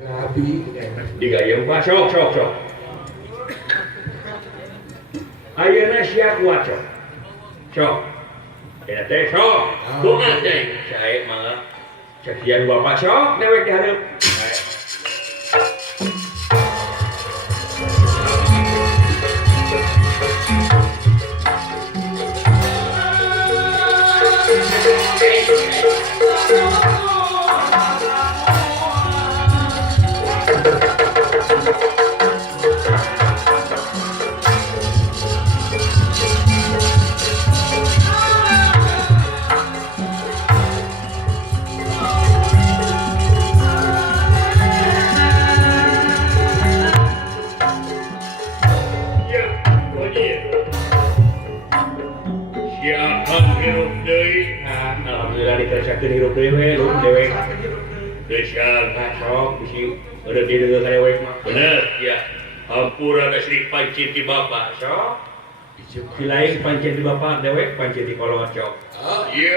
Rabi. Digayung Pak, sok. Ayeuna sia kuat sok. Sok. Ya teh sok. Doa teh. Sae mah sekian Bapak sok dewek di hareup. Alhamdulillah dikerjakeun hirup deui we lu dewek. Geus sok bisi udah dideung ka dewek mah. Bener ya. Hampura da sirik pancen ti Bapak sok. Si lain pancen ti Bapak dewek pancen ti kolongan sok. Iya.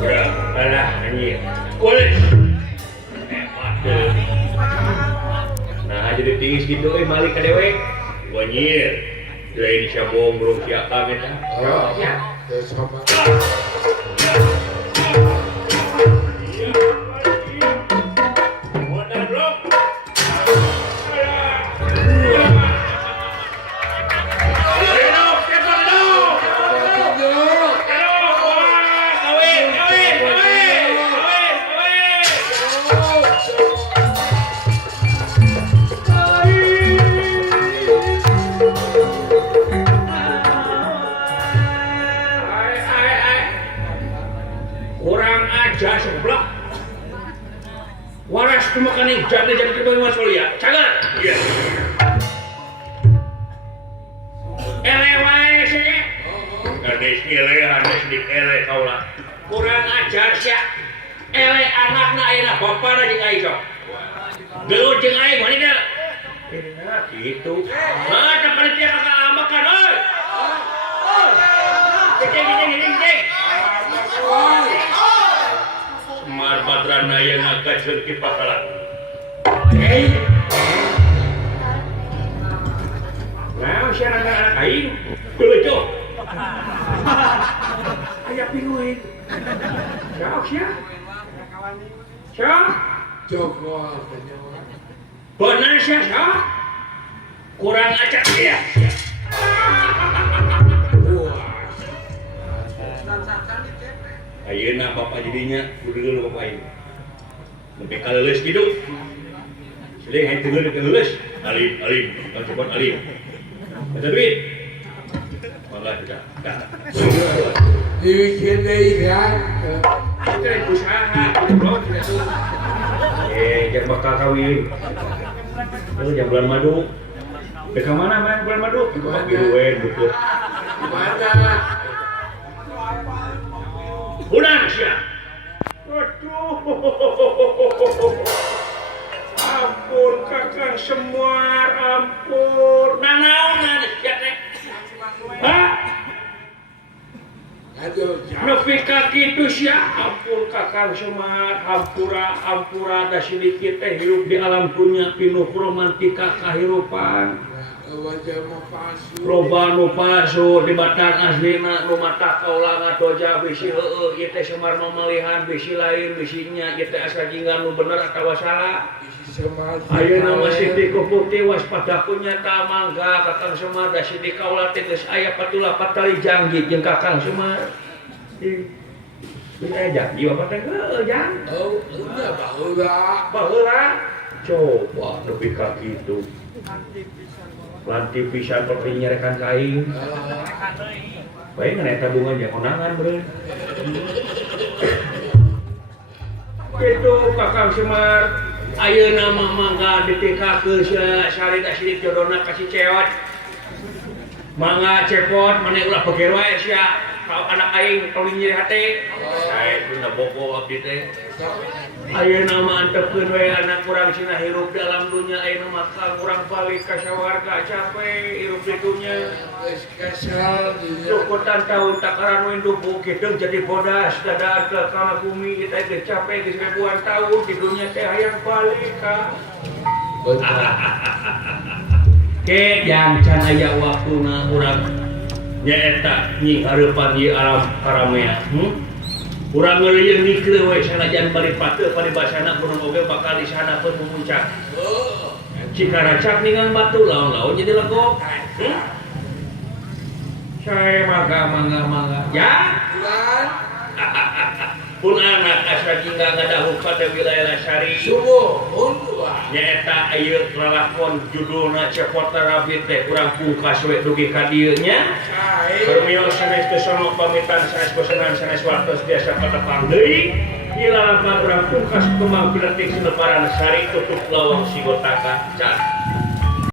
Ya, alah anjing. Kulis. Nah, jadi tinggi gitu balik ka dewek. Wanyir. Lain siya bombrong siya kami ta. Ya. Sama. Waras kumakan nih, jadi ketua Mas Mulia. Cagar. Iya. Wae sih. Gadis hanes di kaula. Kurang ajar sia. Anakna ayeuna bapana jeung ai sok. Geus jeung ai mani da. Gitu. Nah, teu panitia kakak amakan euy. Cek. Semar badrana yang agak sedikit pakalan. Nah, usia anak-anak aing belejo. Aya pinuin. Siap sia. Siap. Joko. Benar sia. Kurang ajar dia. Ayeuna Bapak jadinya kudu Bapak ini. Lebih kaleuleus kitu. Seuleung hayang teu kaleuleus. Alim, cepat alim. Ada duit. Mangga tidak. Dibikin deui kan. Kita usaha, goblok tidak tuh. Jangan bakal kawin. Lu jam bulan madu. Ke mana main bulan madu? Biruan betul. Mana? Bulan sia. Waduh. Ampun Kakang Semar, ampun. Nanaon sia teh? Hah? Aduh, Nepi ka kitu sia. Ampun Kakang Semar, hampura da sedikit teh hirup di alam dunya pinuh romantika kahirupan. wajah mau palsu. Loba nu palsu di batang aslina nu mata kaula ngatoja bisi heueuh ieu teh Semar mamalihan bisi lain bisinya ieu teh asa jingga nu bener atawa salah. Ayeuna masih di kupukti waspada punyata mangga Kakang Semar da sidi kaula teh geus aya patulah patali janji jeung Kakang Semar. Ini janji bapak teh heueuh jang. Oh, udah Baheula. Coba nepi ka kitu. Lanti pisan seperti nyerekan kain. Baik nggak tabungan ya konangan bro. Itu Kakang Semar. Ayeuna mah mangga ditingkakeun sari da sidik jodona kasih cewek. Mangga cepot maneh ulah peger wae sia. Anak aing paling nyeri hate. Sae teu boko abdi teh. Ayo nama antepkeun we anak kurang cina hirup dalam dunia ayo maka kurang balik ka sawarga capek hirup di dunia Geus kesel di lukutan tahun takaran windu kitu jadi bodas dadaan ke kana bumi kita geus capek geus ribuan tahun di dunia teh hayang balik ka ke jangan aya waktuna urang nyaeta nying hareupan ieu alam karamea urang ngeuleung mikir we sanajan bari pateu paribasana gunung oge bakal di sana pun memuncak cikaracak ningan batu laon-laon jadi legok saya mangga ya bulan pun anak asa jingga ngadahu pada wilayah Lasari subuh undua nyaeta ieu lalakon judulna Cepota Rabi teh urang pungkas we dugi ka dieu nya sae permios sanes kesono pamitan sanes kosenan sanes wartos biasa patepang deui ieu lalakon urang pungkas kemang piletik sineparan Sari tutup lawang sigotaka can